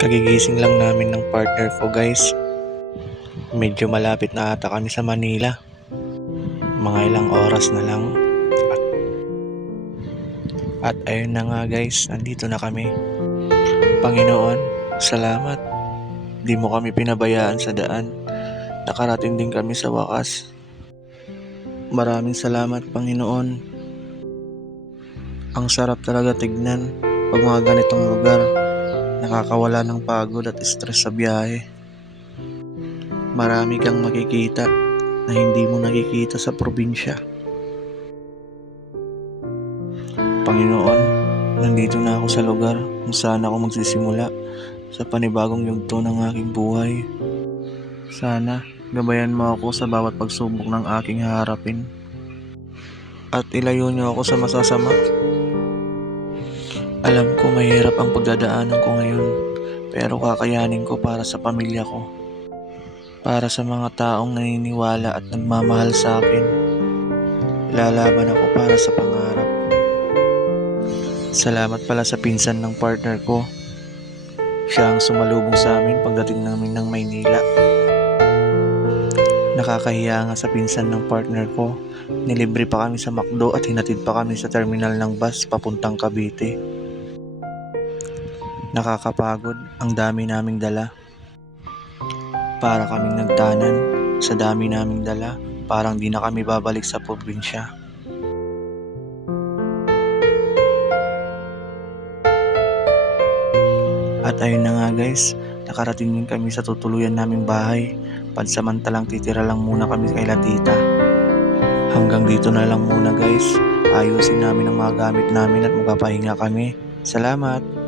Kagigising lang namin ng partner ko, guys. Medyo malapit na ata kami sa Manila. Mga ilang oras na lang. At ayun na nga, guys, nandito na kami. Panginoon, salamat. Di mo kami pinabayaan sa daan. Nakarating din kami sa wakas. Maraming salamat, Panginoon. Ang sarap talaga tignan pag mga ganitong lugar. Nakakawala ng pagod at stress sa biyahe. Marami kang makikita na hindi mo nakikita sa probinsya. Panginoon, nandito na ako sa lugar kung saan ako magsisimula sa panibagong yugto ng aking buhay. Sana gabayan mo ako sa bawat pagsubok ng aking haharapin at ilayo niyo ako sa masasama. Alam ko mahirap ang pagdadaanan ko ngayon, pero kakayanin ko para sa pamilya ko, para sa mga taong naniniwala at nagmamahal sa akin. Lalaban ako para sa pangarap. Salamat pala sa pinsan ng partner ko. Siya ang sumalubong sa amin pagdating namin ng Maynila. Nakakahiya nga sa pinsan ng partner ko. Nilibre pa kami sa McDo at hinatid pa kami sa terminal ng bus papuntang Cavite. Nakakapagod, ang dami naming dala. Para kaming nagtanan, sa dami naming dala, parang di na kami babalik sa probinsya. At ayun na nga, guys, nakarating din kami sa tutuluyan naming bahay. Pansamantalang titira lang muna kami kay Tita. Hanggang dito na lang muna, guys. Ayusin namin ang mga gamit namin at magpapahinga kami. Salamat!